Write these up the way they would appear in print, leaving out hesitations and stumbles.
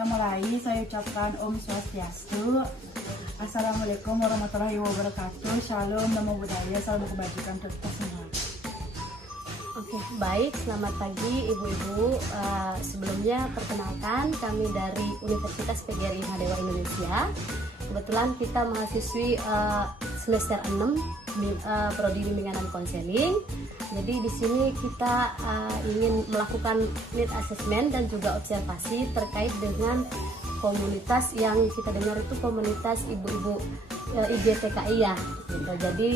kita mulai. Saya ucapkan Om Swastiastu. Assalamualaikum warahmatullahi wabarakatuh. Shalom, namo buddhaya, salam kebajikan untuk kita semua. Oke, baik. Selamat pagi Ibu-Ibu. Sebelumnya perkenalkan kami dari Universitas PGRI Mahadéwa Indonesia. Kebetulan kita mahasiswi semester 6 prodi bimbingan dan konseling. Jadi di sini kita ingin melakukan need assessment dan juga observasi terkait dengan komunitas yang kita dengar itu komunitas ibu-ibu IGTKI ya. Gitu. Jadi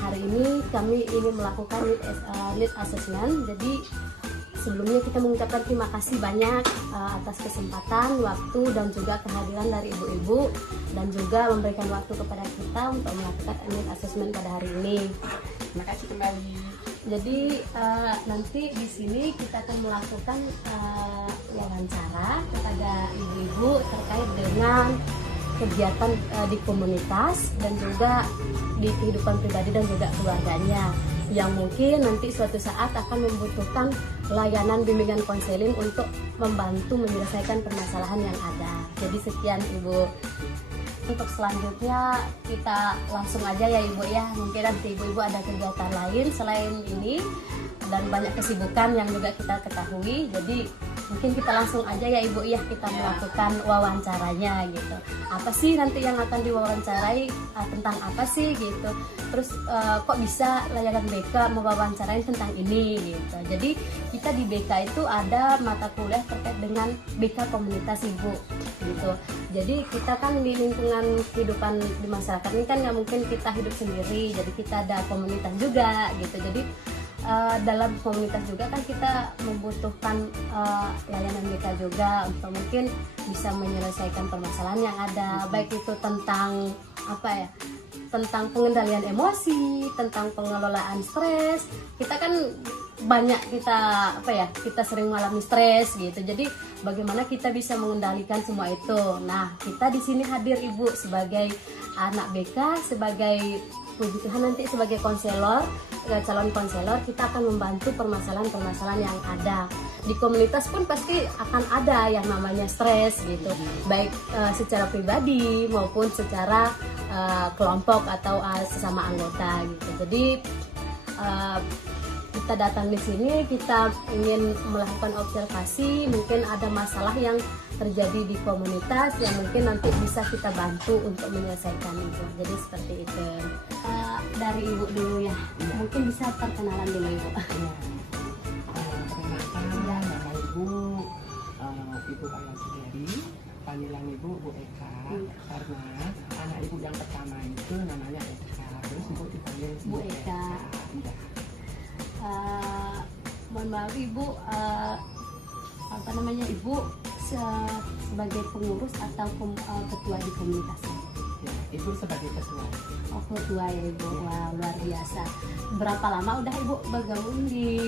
hari ini kami ingin melakukan need assessment. Jadi sebelumnya kita mengucapkan terima kasih banyak atas kesempatan, waktu dan juga kehadiran dari ibu-ibu dan juga memberikan waktu kepada kita untuk melakukan need assessment pada hari ini. Terima kasih kembali. Jadi nanti di sini kita akan melakukan wawancara kepada ibu-ibu terkait dengan kegiatan di komunitas dan juga di kehidupan pribadi dan juga keluarganya yang mungkin nanti suatu saat akan membutuhkan layanan bimbingan konseling untuk membantu menyelesaikan permasalahan yang ada. Jadi sekian Ibu. Untuk selanjutnya kita langsung aja ya Ibu ya. Mungkin nanti Ibu-Ibu ada kegiatan lain selain ini dan banyak kesibukan yang juga kita ketahui. Jadi mungkin kita langsung aja ya Ibu ya, kita melakukan wawancaranya gitu. Apa sih nanti yang akan diwawancarai, tentang apa sih gitu. Terus kok bisa layanan BK mewawancarai tentang ini gitu. Jadi kita di BK itu ada mata kuliah terkait dengan BK komunitas Ibu gitu. Jadi kita kan di lingkungan kehidupan di masyarakat ini kan nggak mungkin kita hidup sendiri. Jadi kita ada komunitas juga gitu. Jadi dalam komunitas juga kan kita membutuhkan layanan BK juga untuk mungkin bisa menyelesaikan permasalahan yang ada, baik itu tentang apa ya, tentang pengendalian emosi, tentang pengelolaan stres. Kita kan banyak kita sering mengalami stres gitu. Jadi bagaimana kita bisa mengendalikan semua itu. Nah, kita di sini hadir Ibu sebagai anak BK, sebagai puji Tuhan nanti sebagai konselor, calon konselor, kita akan membantu permasalahan-permasalahan yang ada. Di komunitas pun pasti akan ada yang namanya stres gitu, baik secara pribadi maupun secara kelompok atau sesama anggota gitu. Jadi kita datang di sini, kita ingin melakukan observasi, mungkin ada masalah yang terjadi di komunitas yang mungkin nanti bisa kita bantu untuk menyelesaikan itu. Jadi seperti itu. Dari Ibu dulu ya, mungkin bisa perkenalan dulu Ibu. Perkenalkan, nama Ibu Kaya Sendiri, panggilan Ibu Bu Eka, karena anak Ibu yang pertama itu namanya Eka, terus Ibu dipanggil Bu Eka. Mohon maaf Ibu, Ibu sebagai pengurus atau ketua di komunitas? Ya, Ibu sebagai ketua. Oh, ketua ya Ibu. Wah, luar biasa. Berapa lama udah Ibu bergabung di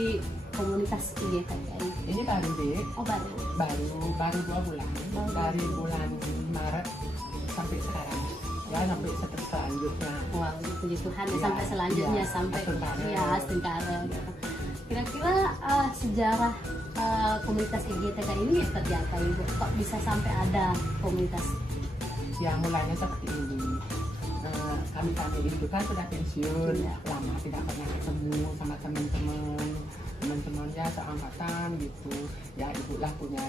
komunitas IGTKI? Ini baru deh. Oh, Baru 2 bulan. Dari bulan Maret sampai sekarang. Ya, sampai selanjutnya. Wah, puji Tuhan ya, sampai selanjutnya ya, sampai ya Astengkara. Kira-kira sejarah komunitas IGTKI ini seperti apa Ibu? Kok bisa sampai ada komunitas? Ya, mulanya seperti ini. Kami itu kan sudah pensiun, lama tidak pernah ketemu sama teman-temannya seangkatan gitu. Ya, Ibu lah punya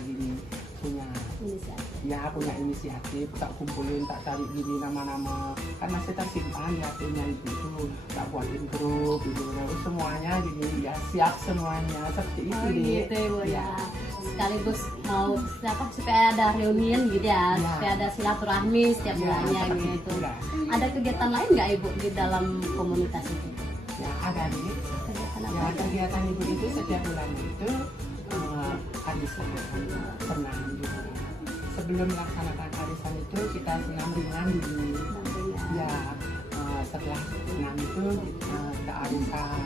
inisiatif, tak kumpulin, tak cari gini nama-nama, kan masih tersimpan ya punya itu, tak buatin grup gitu, semuanya gini ya, siap semuanya seperti itu deh. Gitu Ibu ya. Sekaligus mau supaya ada reunian gitu ya, supaya ada silaturahmi setiap bulannya gitu. Ada kegiatan lain nggak Ibu di dalam komunitas itu? Ya, ada nih. Kegiatan Ibu itu setiap bulan itu arisan, senam juga. Sebelum melaksanakan arisan itu kita senam ringan dulu. Ya, setelah senam itu kita arisan.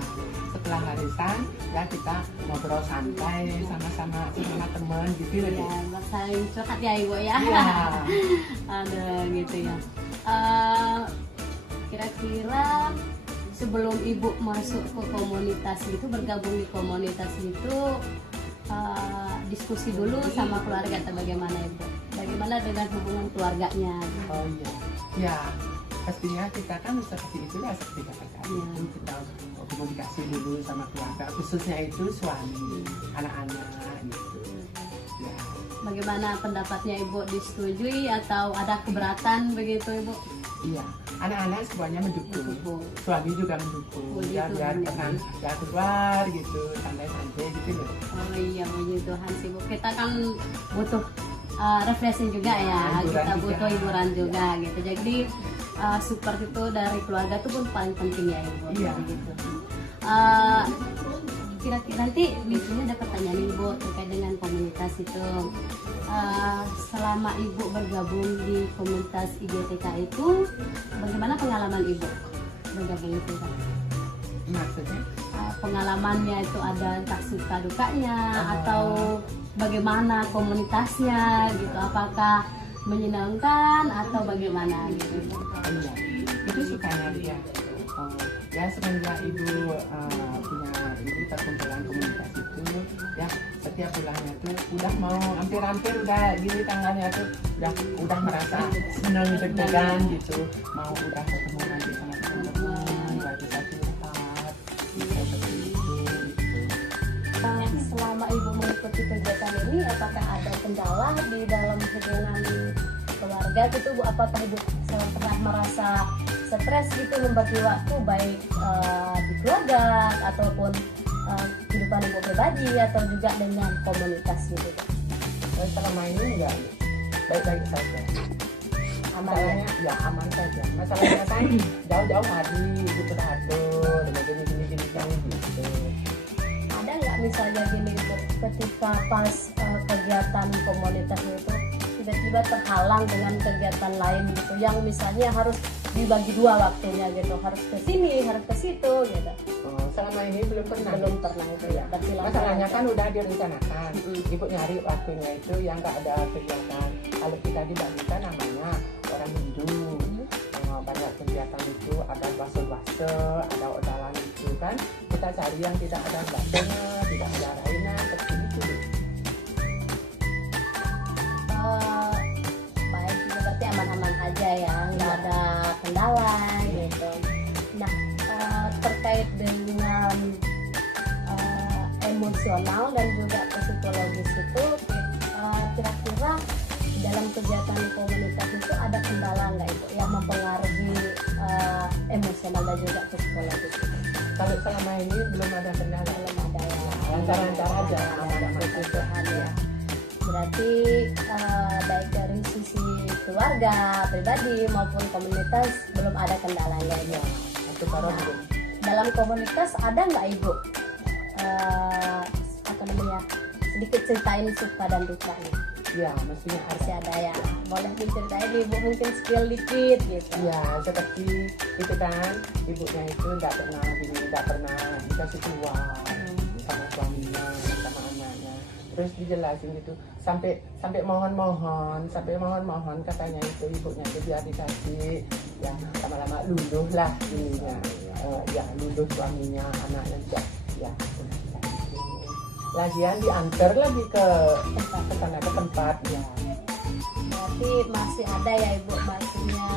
Setelah arisan ya kita ngobrol santai sama teman gitu loh. Ya, saling curhat ya Ibu ya. Ada gitu ya. Kira-kira sebelum Ibu masuk ke komunitas itu, bergabung di komunitas itu, diskusi dulu sama keluarga atau bagaimana Ibu? bagaimana dengan hubungan keluarganya? Oh iya, ya pastinya kita kan seperti itulah seperti kata tadi Iya. kita komunikasi dulu sama keluarga, khususnya itu suami, anak-anak gitu. Ya, Bagaimana pendapatnya Ibu, disetujui atau ada keberatan begitu Ibu? iya, anak-anak semuanya mendukung, Mendukung. suami juga mendukung, Oh, ya gitu, biar iya. tenang, ya keluar gitu, santai-santai gitu loh. Oh iya, puji Tuhan sih Bu. Kita kan butuh refreshing juga ya, Hiburan kita juga. butuh hiburan juga gitu. Jadi support itu dari keluarga itu pun paling penting ya Ibu. Iya. Gitu. Kira-kira nanti di sini ada pertanyaan Ibu terkait dengan komunitas itu. Selama Ibu bergabung di komunitas IGTK itu, bagaimana pengalaman Ibu bergabung itu? Maksudnya? Pengalamannya itu ada entah suka dukanya Oh. atau bagaimana komunitasnya gitu, apakah menyenangkan atau bagaimana gitu. Iya, itu sukanya dia. Ya semenjak ibu punya ibu perkumpulan komunitas itu, ya setiap bulannya tuh udah mau hampir-hampir udah gini tanggalnya tuh udah merasa senang deg-degan gitu, mau udah ketemu nanti sama teman-teman, udah bisa curhat, bisa seperti itu. Gitu. Selama Ibu mengikuti kegiatan ini, apakah ada kendala di dalam hubungan keluarga gitu Bu? Apakah Ibu pernah merasa stres gitu membagi waktu baik di keluarga ataupun kehidupan Ibu pribadi atau juga dengan komunitas gitu? Dan selama ini enggak baik-baik saja. Masalahnya ya aman saja. Masalahnya kan jauh-jauh hari gitu atur, gini kan gitu. Ada nggak misalnya gini Bu, ketika pas kegiatan komunitas itu tiba-tiba terhalang dengan kegiatan lain gitu yang misalnya harus dibagi dua waktunya gitu, harus ke sini, harus ke situ gitu? Selama ini belum pernah. Belum pernah itu ya. Berarti Masalahnya kan udah direncanakan. Mm-mm. Ibu nyari waktunya itu yang nggak ada kegiatan. Kalau kita dibagikan namanya orang Hindu. Banyak kegiatan itu ada basuh-basuh, ada odalan itu kan. Kita cari yang tidak ada basuhnya, tidak ada lainnya, seperti itu. Baik, berarti aman-aman aja ya, nggak ada kendala gitu. Nah, terkait dengan emosional dan juga psikologis itu, kira-kira dalam kegiatan komunitas itu ada kendala nggak Ibu yang mempengaruhi emosional dan juga psikologis? Kalau selama ini belum ada kendala. Belum ada ya. Lancar-lancar aja, aman-aman Puji aja. Tuhan ya. Berarti baik dari sisi keluarga, pribadi maupun komunitas belum ada kendalanya ya. Itu baru Nah, belum. dalam komunitas ada nggak Ibu apa namanya, sedikit ceritain suka dan dukanya? Ya, mestinya Masih ada. ada ya, boleh diceritain Ibu, mungkin spill dikit gitu. Ya, seperti itu kan, ibunya itu nggak pernah dikasih keluar sama suaminya, sama anaknya. Terus dijelasin gitu, sampai mohon-mohon katanya itu ibunya itu biar dikasih, ya lama-lama luluh lah ininya, ya luluh suaminya, anaknya juga, ya udah dikasih. Lagian diantar lagi ke sana ke tempat ya. Berarti masih ada ya Ibu, maksudnya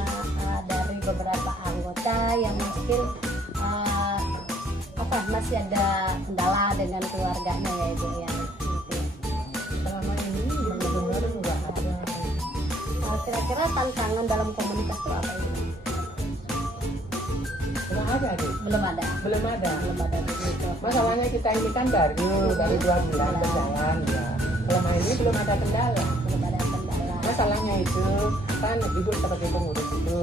dari beberapa anggota yang mungkin masih ada kendala dengan keluarganya ya Ibu ya. Gitu. Selama ini benar-benar nggak ada. Kira-kira tantangan dalam komunitas itu apa Ibu? Nggak ada deh. Belum ada. Belum ada. Belum ada begitu. Masalahnya kita ini kan baru 2 bulan berjalan ya. Selama ini belum ada kendala. Belum ada kendala. Masalahnya itu kan ibu sebagai pengurus itu,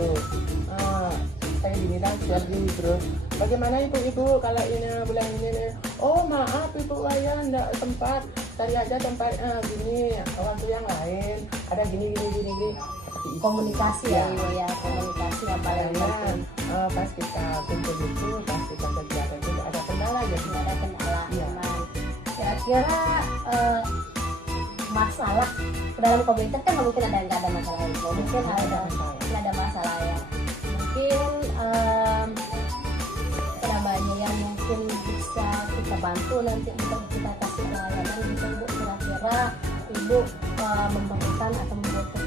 saya diminta siap gini terus. Bagaimana ibu kalau ini bulan ini? Oh maaf ibu saya nggak sempat. Cari aja tempat gini waktu yang lain. Ada gini. Seperti itu. Komunikasi ya Ibu ya, komunikasi yang paling penting. Pas kita kumpul itu, pas kita kegiatan itu ada kendala jadi Tidak ada kendala. Iya. Memang. Kira-kira masalah dalam komunitas kan mungkin ada nggak ada masalah Ibu, mungkin ada nggak ada masalah ya. Mungkin apa namanya yang mungkin bisa kita bantu nanti untuk kita kasih pelayanan gitu Ibu, kira-kira Ibu memerlukan atau membutuhkan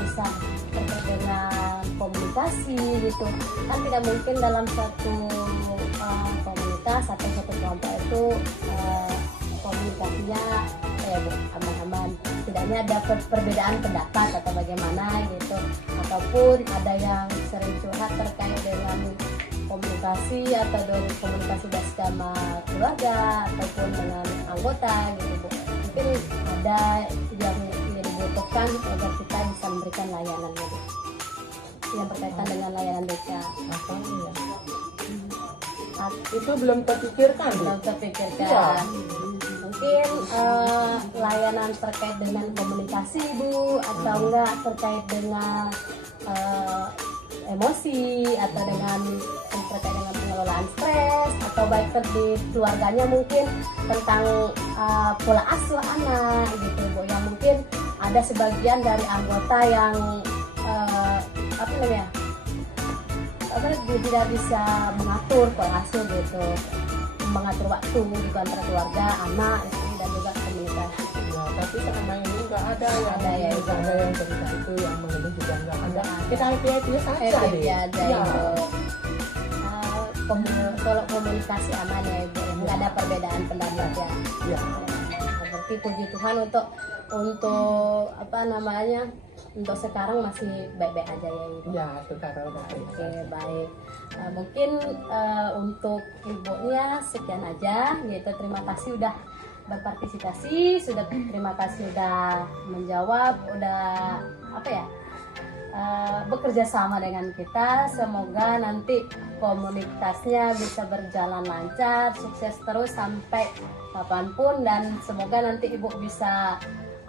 bisa terkait dengan komunikasi gitu. Kan tidak mungkin dalam satu komunitas atau satu kelompok itu komunikasinya aman-aman. Setidaknya ada perbedaan pendapat atau bagaimana gitu, ataupun ada yang sering curhat terkait dengan komunikasi atau dengan komunikasi bersama keluarga ataupun dengan anggota gitu Bu. Mungkin ada yang dibutuhkan agar kita bisa memberikan layanan gitu, yang berkaitan dengan layanan BK. Apa ya? Itu belum terpikirkan. Belum terpikirkan. Iya. Mungkin layanan terkait dengan komunikasi Bu, atau enggak terkait dengan emosi, atau dengan terkait dengan pengelolaan stres, atau baik di keluarganya mungkin tentang pola asuh anak gitu Bu, yang mungkin ada sebagian dari anggota yang dia tidak bisa mengatur pola asuh gitu, mengatur waktu gitu antara keluarga, anak, istri, dan juga komunikasi. Ya, tapi selama ini nggak ada yang Nggak ada yang cerita itu, yang mengeluh juga nggak ada. Kita happy saja deh. Aja Ya. Ibu. Kalau komunikasi aman ya Ibu, nggak ada perbedaan pendapat ya. Ya. Berarti puji Tuhan untuk untuk sekarang masih baik-baik aja ya Ibu. Ya, sekarang udah baik. Oke, baik. Mungkin untuk ibunya sekian aja gitu. Terima kasih udah berpartisipasi, terima kasih udah menjawab, udah bekerja sama dengan kita. Semoga nanti komunitasnya bisa berjalan lancar, sukses terus sampai kapanpun, dan semoga nanti Ibu bisa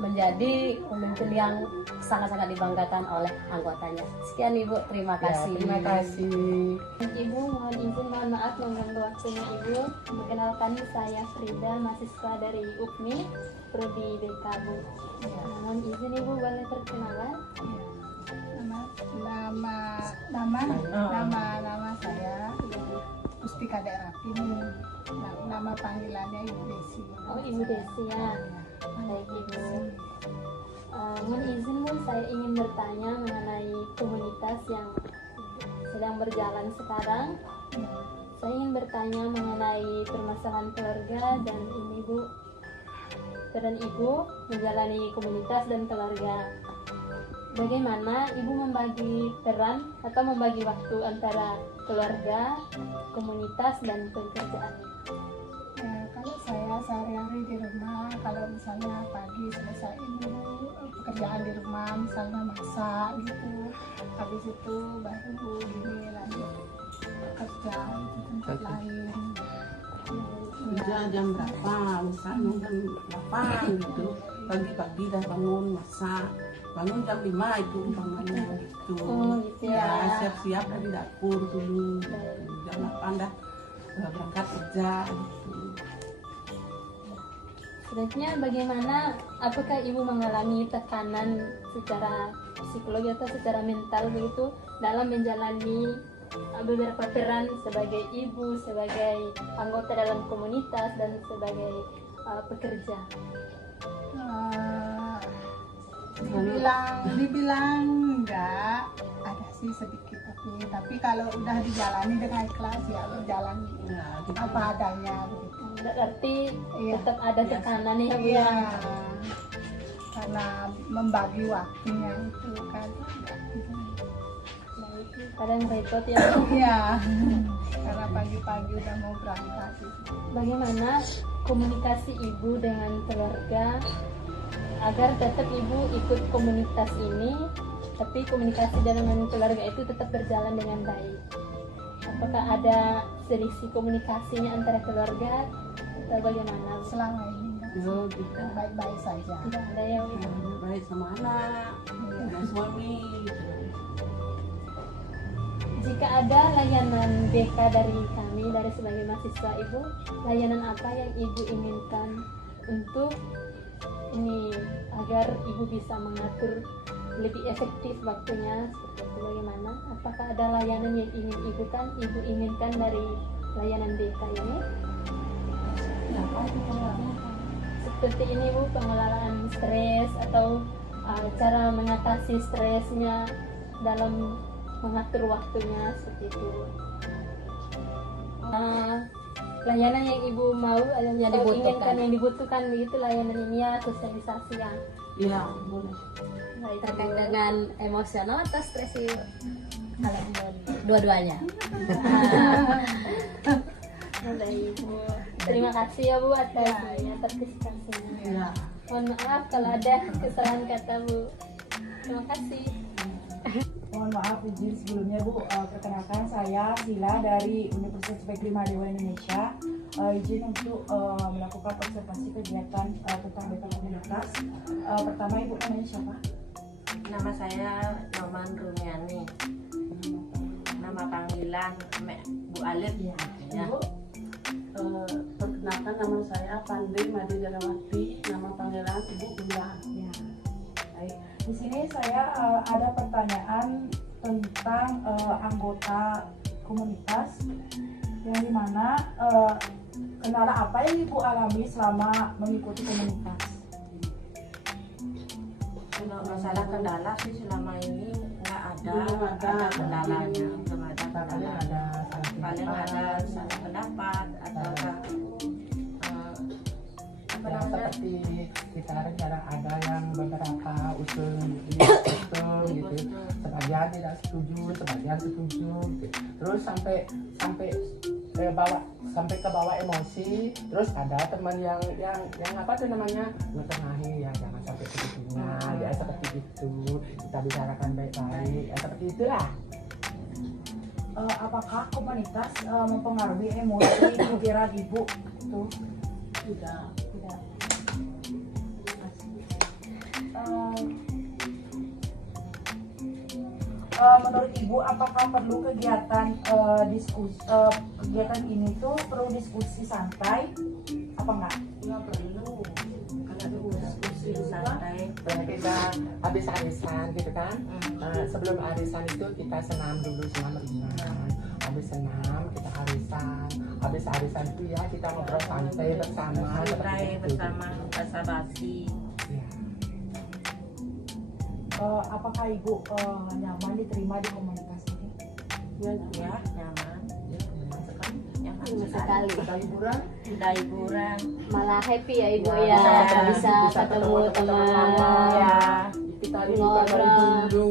menjadi pemimpin yang sangat-sangat dibanggakan oleh anggotanya. Sekian Ibu, terima Ya, kasih. terima kasih. Ibu, mohon maaf mengganggu waktunya Ibu. Perkenalkan, saya Frida, mahasiswa dari UPMI, Prodi BK Bu. Mohon izin Ibu, boleh perkenalan? Nama saya Pustika Derapi. Nama panggilannya Ibu Desi. Oh, Ibu Desi ya. Baik Ibu. Mohon izin Bu, saya ingin bertanya mengenai komunitas yang sedang berjalan sekarang. Saya ingin bertanya mengenai permasalahan keluarga dan ini Bu, peran Ibu menjalani komunitas dan keluarga. Bagaimana Ibu membagi peran atau membagi waktu antara keluarga, komunitas, dan pekerjaan? Kalau saya sehari-hari di rumah, kalau misalnya pagi selesaiin dulu pekerjaan di rumah, misalnya masak gitu, habis itu baru ini lanjut kerja di tempat lain. Kerja jam berapa? Misalnya jam 8 gitu. Pagi-pagi dah bangun masak. Bangun jam 5 itu umpamanya gitu. Oh gitu ya. Ya, siap-siap dari dapur dulu. Jam 8 dah udah berangkat kerja gitu. Sebenarnya bagaimana, apakah Ibu mengalami tekanan secara psikologi atau secara mental begitu dalam menjalani beberapa peran sebagai ibu, sebagai anggota dalam komunitas, dan sebagai pekerja? Dibilang enggak, ada sih sedikit, tapi kalau udah dijalani dengan ikhlas ya berjalan Ya, gitu. apa adanya begitu. Berarti Iya. tetap ada tekanan ya Bu? Iya, karena membagi waktunya itu kan. Baik, kadang repot ya Bu. Iya, karena pagi-pagi udah mau berangkat gitu. Bagaimana komunikasi Ibu dengan keluarga agar tetap Ibu ikut komunitas ini, tapi komunikasi dengan keluarga itu tetap berjalan dengan baik? Apakah ada selisih komunikasinya antara keluarga atau bagaimana? Selama ini enggak, Oh, gitu. baik-baik saja. Tidak ada ya Bu? Ya, baik sama anak, sama suami gitu. Jika ada layanan BK dari kami, dari sebagai mahasiswa Ibu, layanan apa yang Ibu inginkan untuk ini agar Ibu bisa mengatur lebih efektif waktunya, seperti itu bagaimana? Apakah ada layanan yang Ibu inginkan dari layanan BK ini? Ya, apa itu? Seperti ini Bu, pengelolaan stres atau cara mengatasi stresnya dalam mengatur waktunya seperti itu. Layanan yang ibu mau, yang inginkan, yang dibutuhkan begitu layanan ini ya, sosialisasi yang Iya, boleh. baik. Terkait dengan emosional atau stres Ibu? Kalau dua-duanya. Ada ibu. Terima kasih ya Bu atas partisipasinya. Iya. Mohon maaf kalau ada kesalahan kata Bu. Terima kasih. Mohon maaf izin sebelumnya Bu, perkenalkan saya Sila dari Universitas Negeri Mahadeva Indonesia. Izin untuk melakukan observasi kegiatan tentang BK komunitas. Pertama Ibu namanya siapa? Nama saya Noman Rumiani. Nama panggilan Bu Alif. Ya. Ya. Ibu, Perkenalkan, nama saya Pandai Made Jarawati, nama panggilan Ibu Bulan. ya. Baik. Di sini saya ada pertanyaan tentang anggota komunitas yang dimana kendala apa yang Ibu alami selama mengikuti komunitas? Kalau masalah kendala sih selama ini nggak ada, Belum ada. kendalanya, belum ada Paling kendala. ada Paling ada salah pendapat atau apa Ya, namanya? seperti kita kadang ada yang beberapa usul gitu, sebagian tidak setuju, sebagian setuju, gitu. Terus sampai ke bawah emosi. Terus ada teman yang apa tuh namanya, ngetengahi, ya jangan sampai segitunya, ya seperti itu, kita bicarakan baik-baik, ya seperti itulah. apakah komunitas mempengaruhi emosi pikiran Ibu? Tuh. Tidak. Tidak. Menurut Ibu, apakah perlu kegiatan kegiatan ini tuh perlu diskusi santai apa enggak? Nggak perlu. Karena itu diskusi Santai. Kayak kita habis arisan gitu kan. Sebelum arisan itu kita senam dulu, senam ringan. Habis senam kita arisan. Habis arisan itu ya kita ngobrol santai bersama. Santai seperti itu. bersama, basa-basi. Ya. Apakah Ibu nyaman diterima di komunitas ini? Ya, nyaman. Nyaman Sekali. Ada hiburan. Ada hiburan. Malah happy ya Ibu Ya, ya, bisa bisa ketemu teman-teman teman, lama. Ya, Kita hiburan dari Ngobrol. dulu.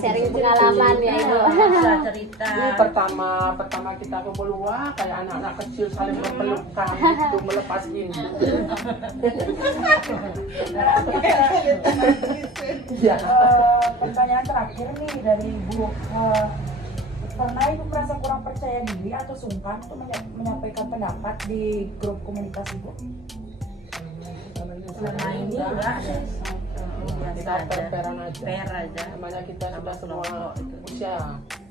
sharing pengalaman ya Ibu. bisa cerita. Ini pertama kita kumpul, wah kayak anak-anak kecil saling berpelukan gitu, melepas rindu. Iya. Pertanyaan terakhir nih dari Ibu, pernah Ibu merasa kurang percaya diri atau sungkan untuk menyampaikan pendapat di grup komunitas Ibu? Selama ini enggak sih. Biasa Kita aja. fair-fairan aja. Fair aja. Namanya kita sudah semua kelompok itu. usia.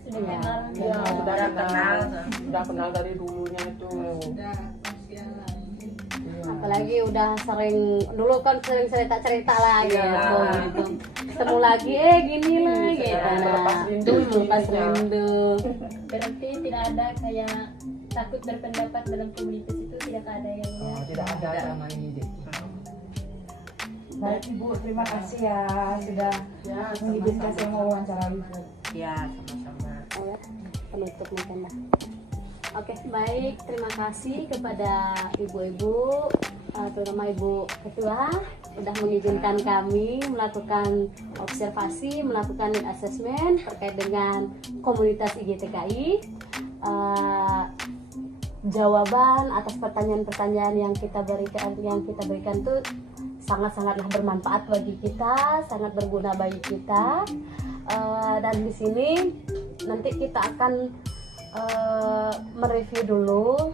Sudah kenal. Ya, sudah Udah kenal. Sudah kenal dari dulunya itu. Iya. Apalagi udah sering, dulu kan sering cerita lah Iya. gitu. Ketemu lagi gini lah gitu. Melepas rindu itu Melepas intinya. rindu. Berarti tidak ada kayak takut berpendapat dalam komunitas itu, tidak ada yang Oh, tidak ada sama ini deh. Baik Ibu, terima kasih ya sudah Ya, mengizinkan saya mewawancara Ibu. Ya, sama-sama. Ya, penutup mungkin lah. Oke, baik. Terima kasih kepada ibu-ibu, terutama Ibu Ketua, sudah mengizinkan kami melakukan observasi, melakukan need assessment terkait dengan komunitas IGTKI. Jawaban atas pertanyaan-pertanyaan yang kita berikan itu sangat-sangatlah bermanfaat bagi kita, sangat berguna bagi kita. Dan di sini nanti kita akan mereview dulu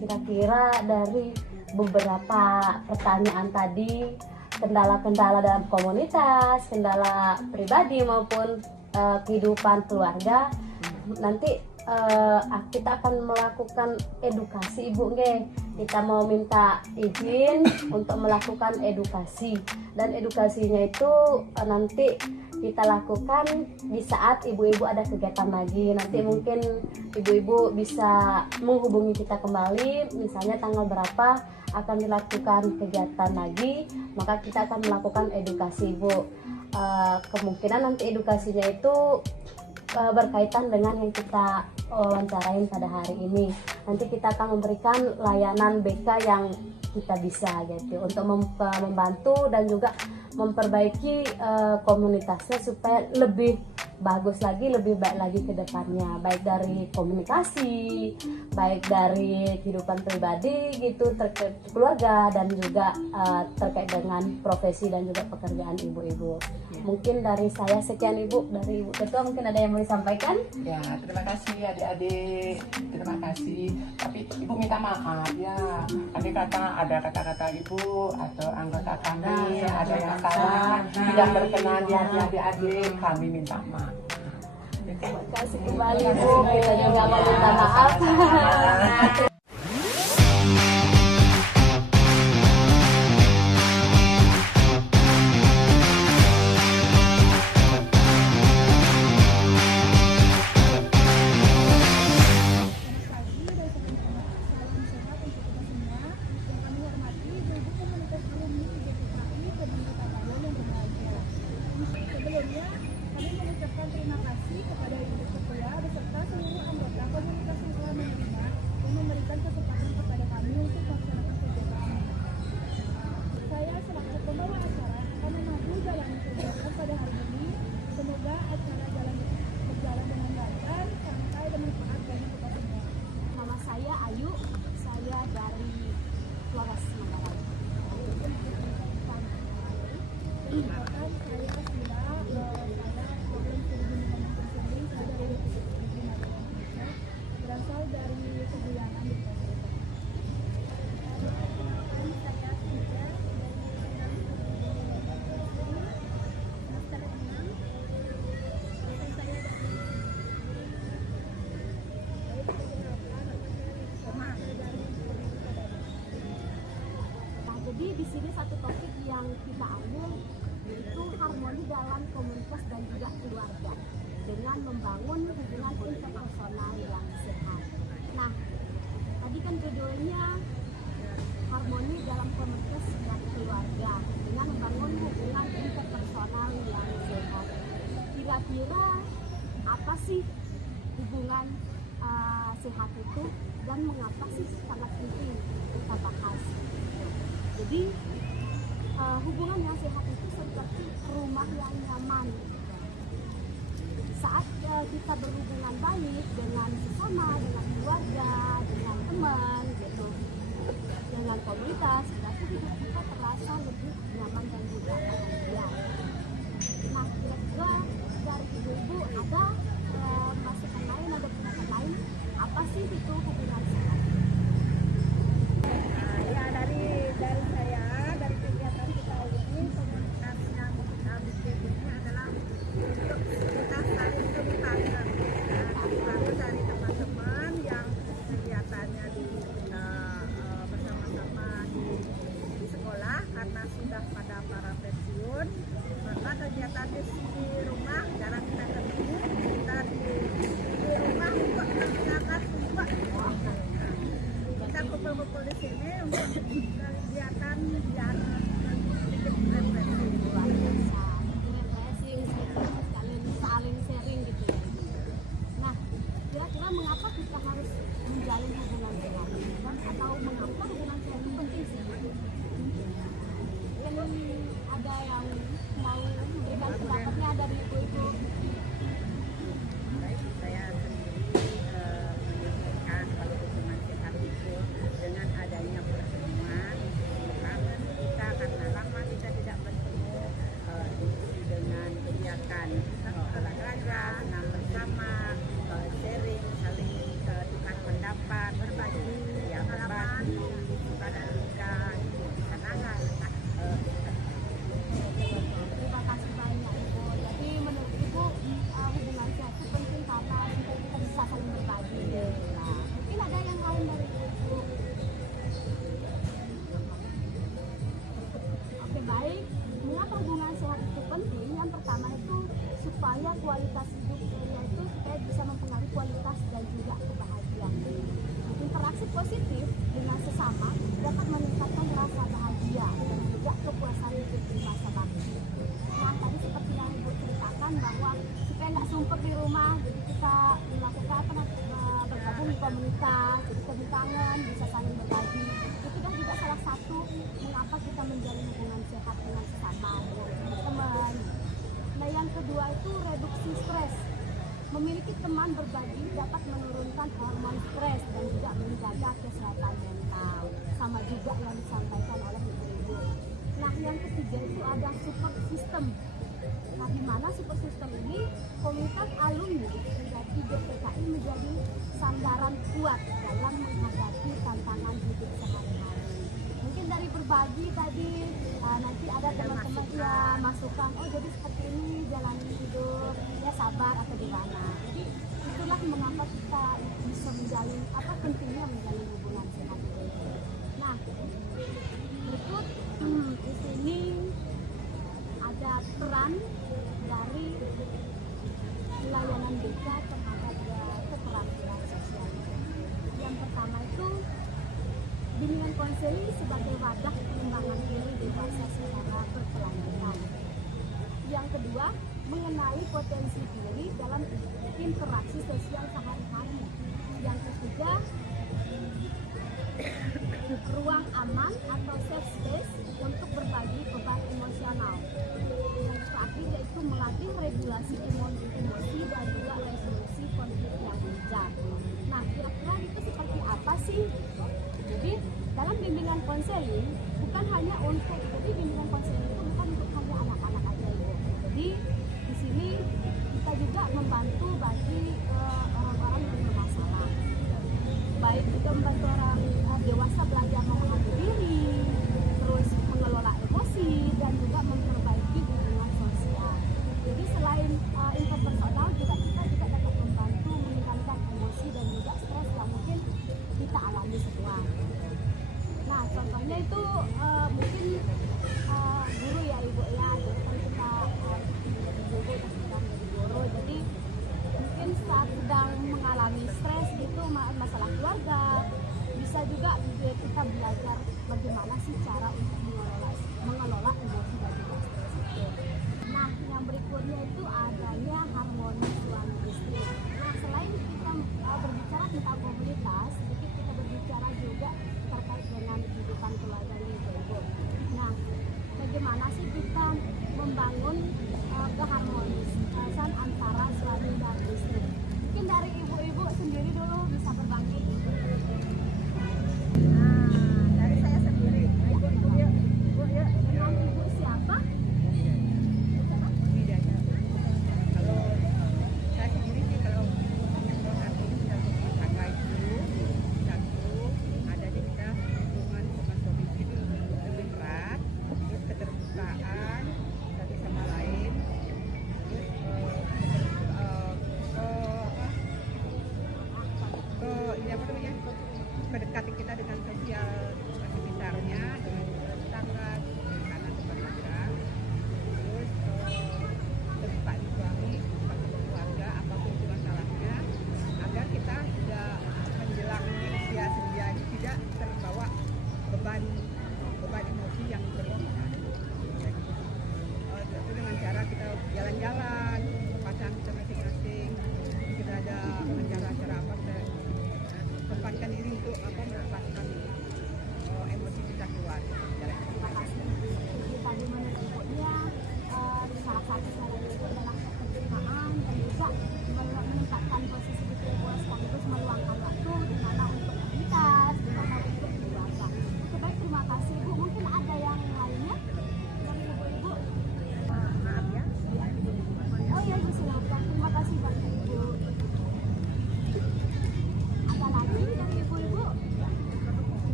kira-kira dari beberapa pertanyaan tadi, kendala-kendala dalam komunitas, kendala pribadi maupun kehidupan keluarga. Nanti kita akan melakukan edukasi Ibu nge. Kita mau minta izin untuk melakukan edukasi, dan edukasinya itu nanti kita lakukan di saat ibu-ibu ada kegiatan lagi. Nanti mungkin ibu-ibu bisa menghubungi kita kembali, misalnya tanggal berapa akan dilakukan kegiatan lagi, maka kita akan melakukan edukasi, Bu. Kemungkinan nanti edukasinya itu berkaitan dengan yang kita wawancarain pada hari ini. Nanti kita akan memberikan layanan BK yang kita bisa gitu untuk membantu dan juga memperbaiki komunitasnya supaya lebih bagus lagi, lebih baik lagi ke depannya, baik dari komunikasi, baik dari kehidupan pribadi gitu, terkait keluarga dan juga terkait dengan profesi dan juga pekerjaan ibu-ibu. Mungkin dari saya sekian, Ibu. Dari Ibu Ketua mungkin ada yang mau disampaikan? Ya, terima kasih adik-adik, terima kasih. Tapi Ibu minta maaf ya, adik ada kata-kata Ibu atau anggota kami ada yang salah, tidak berkenan di hati adik-adik, kami minta maaf. Terima kasih kembali, Bu. Kita juga mau minta maaf. Sebelumnya, kami mengucapkan terima kasih kepada Ibu Ketua beserta seluruh anggota komunitas yang telah menerima dan memberikan kesempatan kepada kami untuk melaksanakan kegiatan ini. Saya selaku pembawa acara akan memandu jalan kegiatan pada hari ini. Semoga acara berjalan dengan lancar, santai dan bermanfaat bagi kita semua. Nama saya Ayu, saya dari Flores Manggarai. Perkenalkan, saya Sila, saya program studi bimbingan dan konseling, saya dari Universitas Negeri Indonesia, berasal dari Kebuyanan di Provinsi. Saya Sida dari semester 6. Saya dari Nah, jadi di sini satu topik yang kita ambil yaitu harmoni dalam komunitas dan juga keluarga dengan membangun hubungan interpersonal yang sehat. Nah, tadi kan judulnya harmoni dalam komunitas dan keluarga dengan membangun hubungan interpersonal yang sehat. Kira-kira apa sih hubungan sehat itu dan mengapa sih sangat penting kita bahas? Jadi hubungan yang sehat itu seperti rumah yang nyaman. Saat kita berhubungan baik dengan sesama, dengan keluarga, dengan teman, gitu, dengan komunitas, berarti hidup kita terasa lebih nyaman dan juga bahagia. Nah, kira-kira dari ibu-ibu ada masukan lain, ada pendapat lain, apa sih itu hubungan sehat? Ya, dari saya, dari kegiatan kita ini, komunitas yang kita bikin ini adalah untuk kita saling bertanya. Lalu dari teman-teman yang kegiatannya bersama-sama di sekolah karena sudah pada para pensiun, maka kegiatan di rumah jarang kita ketemu, kita di rumah untuk menggunakan sumber. Kita kumpul-kumpul di sini untuk kegiatan biar sedikit Refreshing, saling sharing gitu ya. Nah, kira-kira mengapa kita harus menjalin hubungan sehat? Atau mengapa hubungan sehat itu penting sih? Mungkin ada yang mau memberikan pendapatnya dari ibu-ibu. Saya menyampaikan kalau hubungan sehat itu dengan adanya pertemuan, kangen kita karena lama kita tidak bertemu, dengan kegiatan olahraga, senam bersama, sharing, saling tukar pendapat, berbagi, ya berbagi, suka dan duka, kenangan. Terima kasih banyak Ibu. Jadi menurut Ibu hubungan sehat itu penting karena kita bisa saling berbagi. Nah, mungkin ada yang lain dari Ibu. Oke, baik. Mengapa hubungan sehat itu penting? Yang pertama itu supaya kualitas hidupnya itu supaya bisa mempengaruhi kualitas dan juga kebahagiaan. Interaksi positif dengan sesama dapat meningkatkan rasa bahagia dan juga kepuasan hidup di masa bakti. Nah, tadi seperti yang Ibu ceritakan bahwa supaya nggak sumpek di rumah, jadi kita melakukan bergabung di komunitas, jadi kebimbangan, bisa saling berbagi. Itu kan juga salah satu mengapa kita menjalin hubungan sehat dengan sesama, dengan teman-teman. Nah, yang kedua itu reduksi stres. Memiliki teman berbagi dapat menurunkan hormon stres dan juga menjaga kesehatan mental. Sama juga yang disampaikan oleh ibu-ibu. Nah, yang ketiga itu ada support system. Nah, di mana support system ini komunitas alumni dari GPKI menjadi sandaran kuat dalam menghadapi tantangan hidup sehari-hari. Mungkin dari berbagi tadi nanti ada teman-teman ya masukan, oh jadi seperti ini jalani hidup, ya sabar atau gimana. Jadi itulah mengapa kita bisa menjalin, apa pentingnya menjalin hubungan sehat ini. Nah, berikut di sini ada peran dari pelayanan BK terhadap keterampilan sosial. Yang pertama itu bimbingan konseling sebagai wadah pengembangan diri dewasa secara berkelanjutan. Yang kedua, mengenali potensi diri dalam interaksi sosial sehari-hari. Yang ketiga, ruang aman atau safe space untuk berbagi beban emosional. Yang terakhir yaitu melatih regulasi emosi dan juga resolusi konflik yang bijak. Nah, kira-kira itu seperti apa sih? Jadi dalam bimbingan konseling bukan hanya untuk, jadi bimbingan konseling itu bukan untuk hanya anak-anak aja Ibu. Jadi di sini kita juga membantu bagi orang-orang yang bermasalah. Baik juga membantu orang dewasa belajar memahami diri, terus mengelola emosi dan juga memperbaiki hubungan sosial. Jadi selain interpersonal juga kita dapat membantu meningkatkan emosi dan juga stres yang mungkin kita alami semua. Nah, contohnya itu mungkin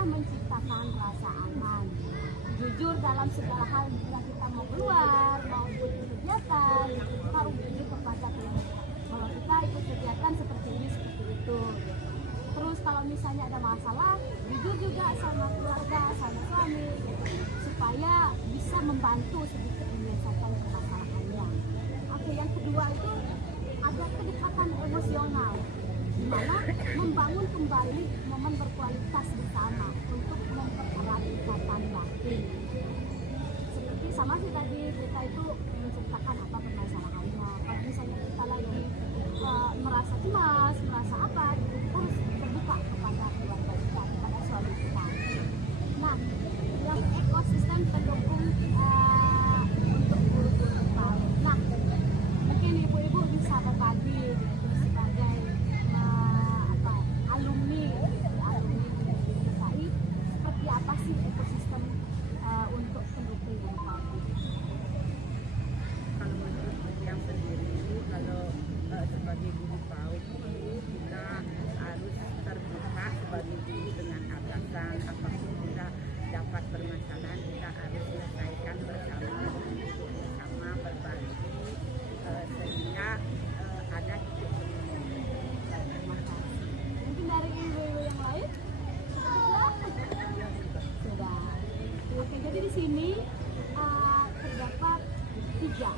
adalah menciptakan rasa aman, jujur dalam segala hal yang kita mau keluar, mau ikut kegiatan, kita harus jujur kepada keluarga bahwa kita ikut kegiatan seperti ini, seperti itu. Terus kalau misalnya ada masalah, jujur juga sama keluarga, sama suami, supaya bisa membantu sedikit menyelesaikan permasalahannya. Oke, yang kedua itu ada kedekatan emosional, di mana membangun kembali momen berkualitas bersama untuk mempererat ikatan batin. Seperti sama sih tadi kita itu menceritakan apa permasalahannya. Kalau misalnya kita lagi merasa cemas, merasa apa, harus terbuka kepada keluarga kita, kepada suami kita. Nah, yang ekosistem pendukung untuk guru-guru PAUD. Nah, mungkin ibu-ibu bisa berbagi sebagai alumni DKI, seperti apa sih ekosistem untuk pendukung guru PAUD? Kalau menurut yang sendiri, kalau sebagai guru PAUD itu kita harus terbuka sebagai guru dengan atasan. Apapun kita dapat permasalahan, kita harus selesaikan bersama berbagi sehingga ada titik temu. Mungkin dari ibu-ibu yang lain sudah. Oke, jadi di sini terdapat 3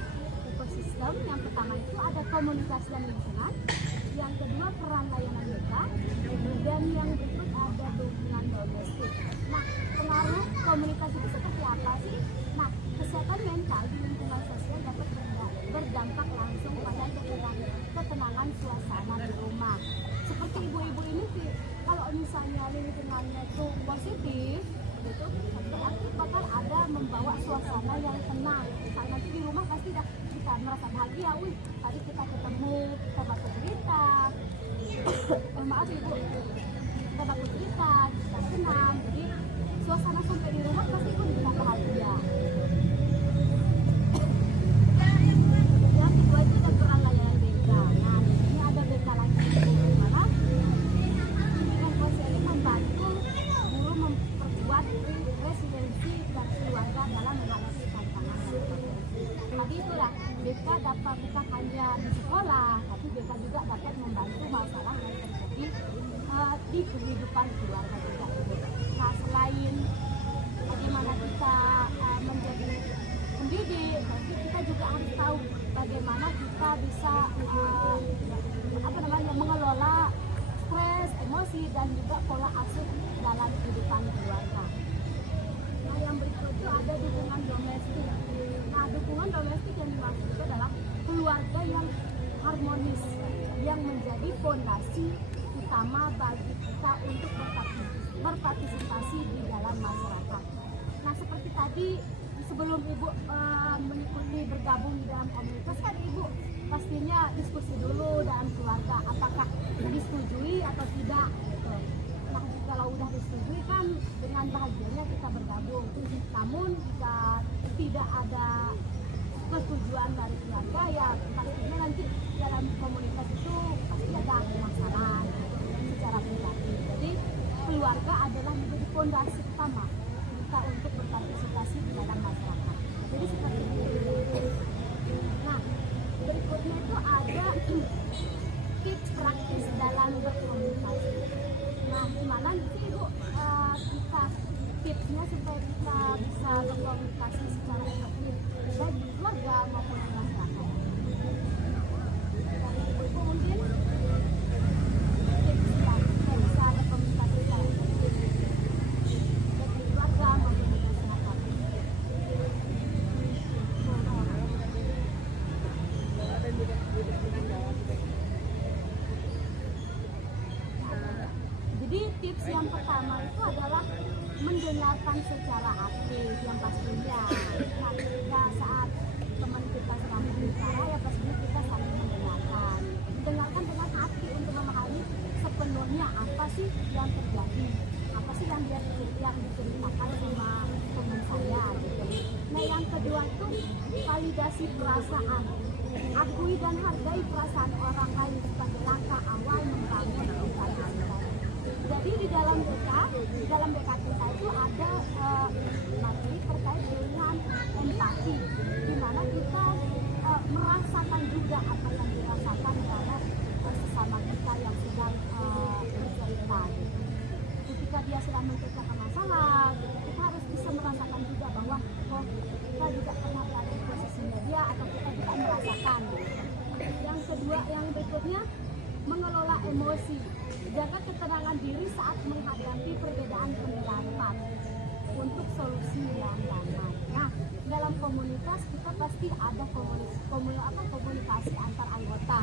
ekosistem. Yang pertama itu ada komunitas dan lingkungan, yang kedua peran layanan desa, dan yang berikut ada hubungan domestik. Nah, pengaruh komunitas itu seperti apa sih? Nah, kesehatan mental di lingkungan sosial dapat berdampak langsung pada ketenangan suasana di rumah. Seperti ibu-ibu ini sih, kalau misalnya lingkungannya itu positif, itu berarti bakal ada membawa suasana yang tenang. Misalnya nanti di rumah pasti dah kita merasa bahagia, wih tadi kita ketemu, kita baku cerita, maaf ibu, kita baku cerita, kita senang, jadi suasana sampai di rumah pasti pun kita bahagia. Yang kedua itu ada peran layanan BK. Nah, ini ada BK lagi, di mana bimbingan konseling membantu guru memperkuat resiliensi dan keluarga dalam menghadapi tantangan dan potensi. Tadi itulah BK dapat bukan hanya di sekolah, tapi BK juga dapat membantu masalah yang terjadi di kehidupan keluarga juga. Nah, selain bagaimana kita menjadi pendidik, tapi kita juga harus tahu bagaimana kita bisa mengelola stres, emosi, dan juga pola asuh dalam kehidupan keluarga. Nah, yang berikut itu ada dukungan domestik. Nah, dukungan domestik yang dimaksud itu adalah keluarga yang harmonis, yang menjadi fondasi utama bagi kita untuk berpartisipasi di dalam masyarakat. Nah, seperti tadi sebelum ibu mengikuti bergabung di dalam komunitas, kan ibu pastinya diskusi dulu dalam keluarga apakah disetujui atau tidak. Nah, kalau udah disetujui kan dengan bahagianya kita bergabung. Namun jika tidak ada persetujuan dari keluarga, ya pastinya nanti dalam komunitas itu pasti ada masalah secara pribadi. Jadi keluarga adalah menjadi fondasi utama kita untuk berpartisipasi di dalam masyarakat. Jadi seperti itu. Nah, berikutnya itu ada tips praktis dalam berkomunikasi. Nah, gimana sih ibu kita tipsnya supaya kita bisa berkomunikasi secara efektif baik di keluarga maupun di masyarakat? Dari ibu mungkin tips ya kita bisa berkomunikasi secara efektif baik di keluarga maupun di masyarakat. Jadi tips yang pertama itu adalah mendengarkan secara aktif yang pastinya. Nah, ketika saat teman kita sedang berbicara, ya pastinya kita saling mendengarkan. Mendengarkan dengan hati untuk memahami sepenuhnya apa sih yang terjadi, apa sih yang diceritakan sama teman saya. Gitu. Nah, yang kedua itu validasi perasaan. Akui dan hargai perasaan orang lain sebagai langkah awal membangun interaksi. Jadi di dalam BK dia sedang menciptakan masalah, kita harus bisa merasakan juga bahwa oh, kita juga pernah berada di posisinya dia atau kita juga merasakan. Yang kedua, yang berikutnya, mengelola emosi, jaga ketenangan diri saat menghadapi perbedaan pendapat untuk solusi yang damai. Nah, dalam komunitas kita pasti ada komunikasi antar anggota.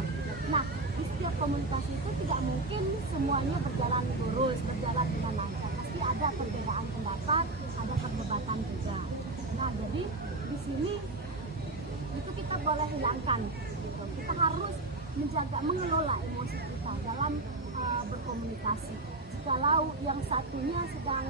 Nah, di setiap komunikasi itu tidak mungkin semuanya berjalan lurus, berjalan dengan lancar. Pasti ada perbedaan pendapat, ada perdebatan juga. Nah, jadi di sini itu kita boleh hilangkan. Gitu. Kita harus mengelola emosi kita dalam berkomunikasi. Kalau yang satunya sedang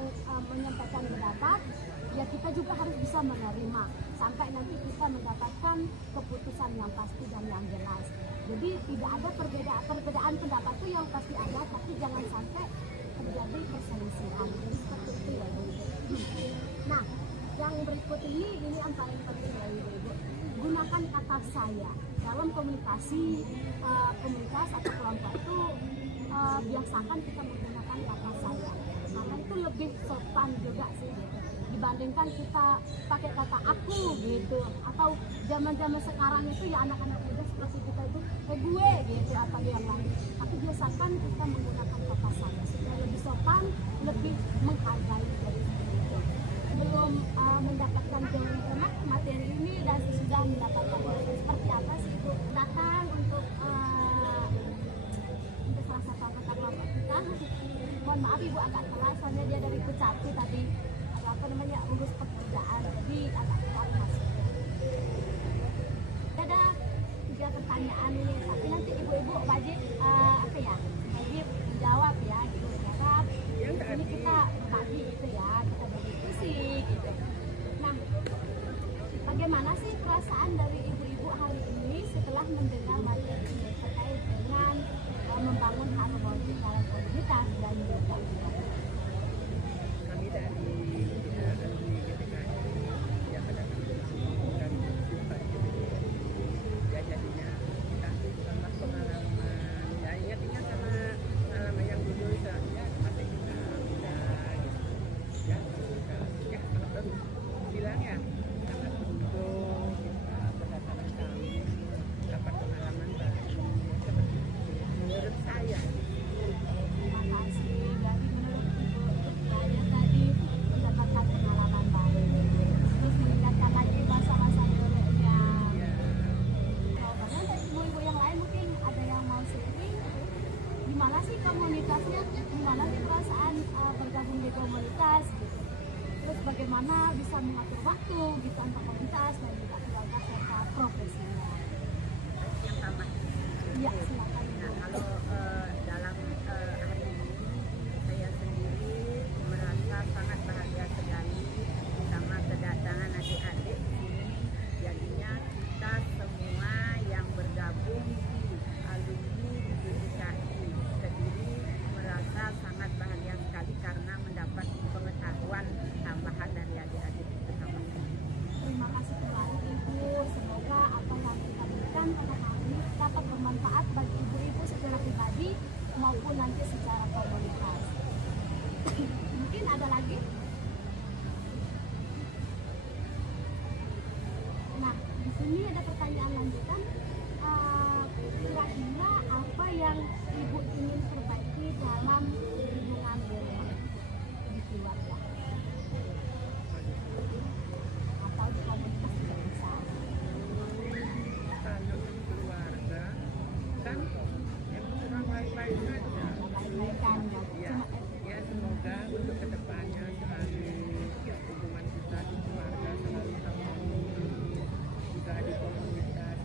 menyampaikan pendapat, ya kita juga harus bisa menerima sampai nanti kita mendapatkan keputusan yang pasti dan yang jelas. Jadi tidak ada perbedaan pendapat itu yang pasti ada, tapi jangan sampai terjadi perselisihan. Jadi seperti itu ya Bu. Nah, yang berikut ini yang paling penting ya Ibu. Gunakan kata saya dalam komunikasi komunitas atau kelompok itu. Biasakan kita menggunakan kata saya karena itu lebih sopan juga sih gitu. Dibandingkan kita pakai kata aku gitu, atau zaman-zaman sekarang itu ya anak-anak muda seperti kita itu gue gitu atau yang lain. Tapi biasakan kita menggunakan kata saya supaya lebih sopan, lebih menghargai dari itu. Belum mendapatkan jawaban materi ini dan sudah mendapatkan jawaban seperti apa sih itu datang untuk salah satu anggota kelompok kita. Mohon maaf Ibu agak telat soalnya dia dari Kecati tadi urus pekerjaan, jadi agak telat masuk. Ada 3 pertanyaan ini, tapi nanti ibu-ibu wajib wajib menjawab ya gitu. Ini kita bagi gitu ya, kita berdiskusi gitu. Nah, bagaimana sih perasaan dari ibu-ibu hari ini setelah mendengar materi terkait dengan membangun harmoni dalam komunitas dan juga Kami dari alumni GPKI yang ada dan ya jadinya kita tambah pengalaman, ya ingat sama pengalaman yang dulu ya masih kita udah ya sangat bilang ya sangat untung kita kedatangan kami dapat pengalaman baru seperti itu menurut saya. terima kasih dari menurut Ibu saya tadi mendapatkan pengalaman baru, terus meningkatkan lagi masa-masa dulunya. Jawabannya dari ibu-ibu yang lain mungkin ada yang mau sharing gimana sih komunitasnya, gimana sih perasaan bergabung di komunitas gitu. Terus bagaimana bisa mengatur waktu gitu untuk komunitas dan juga keluarga serta profesinya. Yang sama. Iya, silakan. Nah, kalau dalam hari ini saya sendiri merasa sangat bahagia sekali sama kedatangan adik-adik ini. Jadinya kita semua yang bergabung di alumni GPKI Kediri merasa sangat bahagia sekali karena mendapat pengetahuan tambahan dari adik-adik bersama. Terima kasih kembali Ibu. Semoga apa yang kita berikan pada hari ini dapat bermanfaat bagi ibu-ibu secara pribadi maupun nanti secara komunitas. Mungkin ada lagi? Nah, di sini ada pertanyaan lanjutan. Kira-kira apa yang Ibu ingin perbaiki dalam hubungan di keluarga? Atau di komunitas juga bisa. Kalau di keluarga kan yang kurang baik-baik saja. Baik-baikan Ya, ya semoga untuk kedepannya selalu hubungan kita di keluarga selalu harmoni, juga di komunitas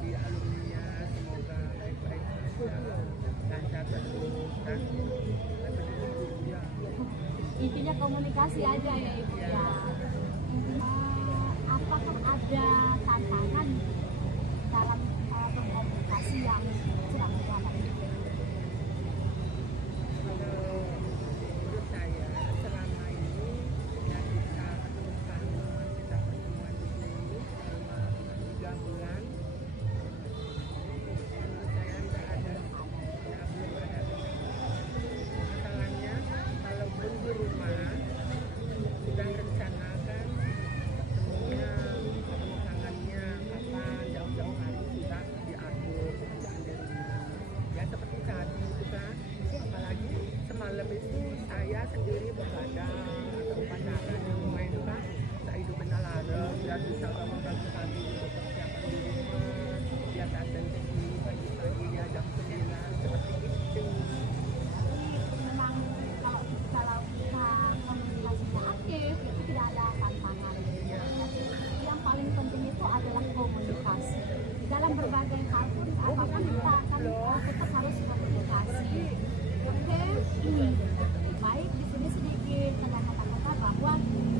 di alumni semoga baik-baik saja, lancar terus dan ya. Intinya komunikasi aja ya Ibu ya. Apakah ada tantangan dalam berkomunikasi yang sedang berjalan? Kalau menurut saya selama ini ya kita pertemuan di sini selama 3 bulan menurut saya tidak ada ya belum ada masalahnya. Kalau saya sendiri begadang atau pacaran yang main kan saya hidupin alarm biar bisa bangun pagi-pagi untuk persiapan di rumah biar datang ke sini pagi-pagi ya jam 9 seperti itu. Memang kalau kita komunikasinya aktif itu tidak ada tantangan. Yang paling penting itu adalah komunikasi. Dalam berbagai hal pun apapun kita akan tetap harus komunikasi. Oke, baik di sini sedikit ada kata-kata bahwa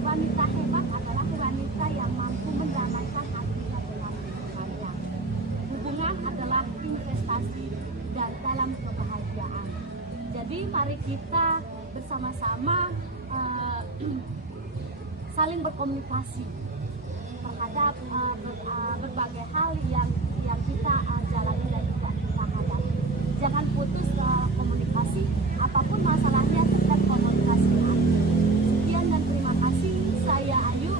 wanita hebat adalah wanita yang mampu mendamaikan hati dengan lingkungannya. Hubungan adalah investasi dan dalam kebahagiaan. Jadi mari kita bersama-sama saling berkomunikasi terhadap berbagai hal yang kita jalani dan juga kita hadapi. Jangan putus komunikasi, apapun masalahnya tetap komunikasi. Sekian dan terima kasih. Saya Ayu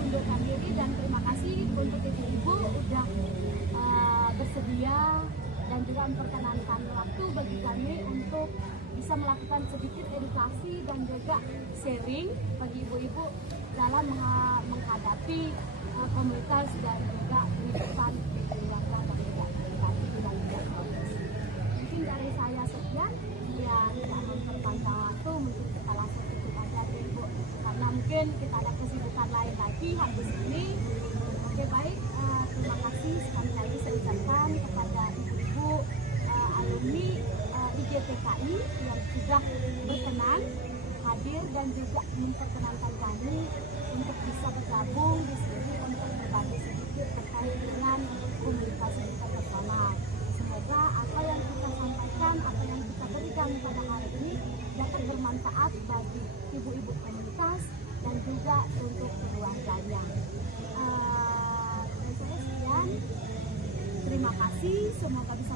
undurkan diri dan terima kasih untuk ibu-ibu udah bersedia dan juga memperkenankan waktu bagi kami untuk bisa melakukan sedikit edukasi dan juga sharing bagi ibu-ibu dalam menghadapi komunitas dan juga kehidupan keluarga dan juga dan juga mungkin dari saya sekian ya, tidak memperpanjang waktu, mungkin kita langsung tutup aja deh ibu karena mungkin kita ada kesibukan lain lagi habis ini. Oke baik, terima kasih sekali lagi saya ucapkan kepada ibu-ibu alumni IGTKI yang sudah berkenan hadir dan juga memperkenankan kami untuk bisa bergabung di sini untuk berbagi sedikit terkait dengan komunikasi kita bersama. Semoga apa yang kita sampaikan, apa yang kita berikan pada hari ini dapat bermanfaat bagi ibu-ibu komunitas dan juga untuk keluarganya. Dari saya sekian, terima kasih, semoga bisa